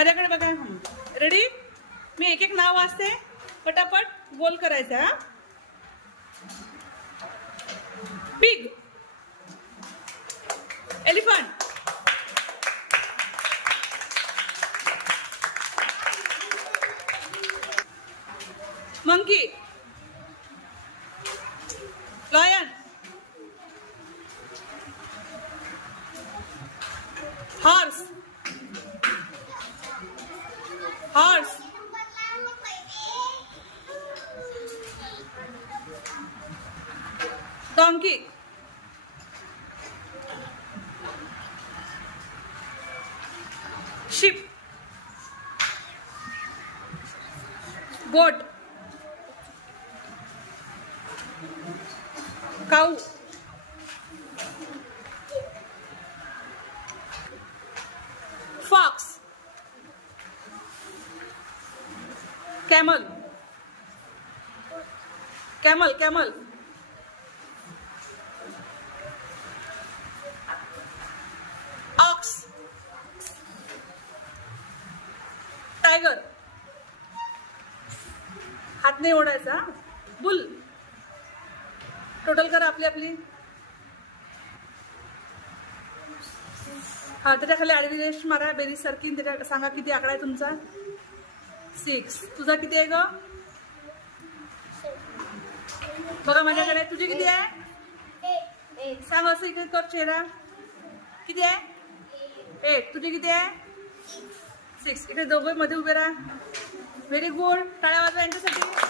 माझ्याकडे बघा. रेडी? मी एक एक नाव वाचते, पटापट गोल करायचं. हा. Pig, elephant, monkey, lion, horse, horse, donkey, sheep, goat, cow, fox, camel, camel, camel, ox, tiger, हात नाही ओढायचा. बुल. टोटल करा आपली आपली. हा, त्याच्या खाली आडवी रेष मारा बेरीज सारखी. त्याच्या सांगा किती आकडा आहे तुमचा. 6. तुझा किती आहे ग? बघा माझ्याकडे. तुझी किती आहे? सांग असं इकडे कर चेहरा. किती आहे? 8. तुझी किती आहे? 6. इकडे दोघे मध्ये उभे राहा. Very good. टाळ्या वाजवा यांच्यासाठी.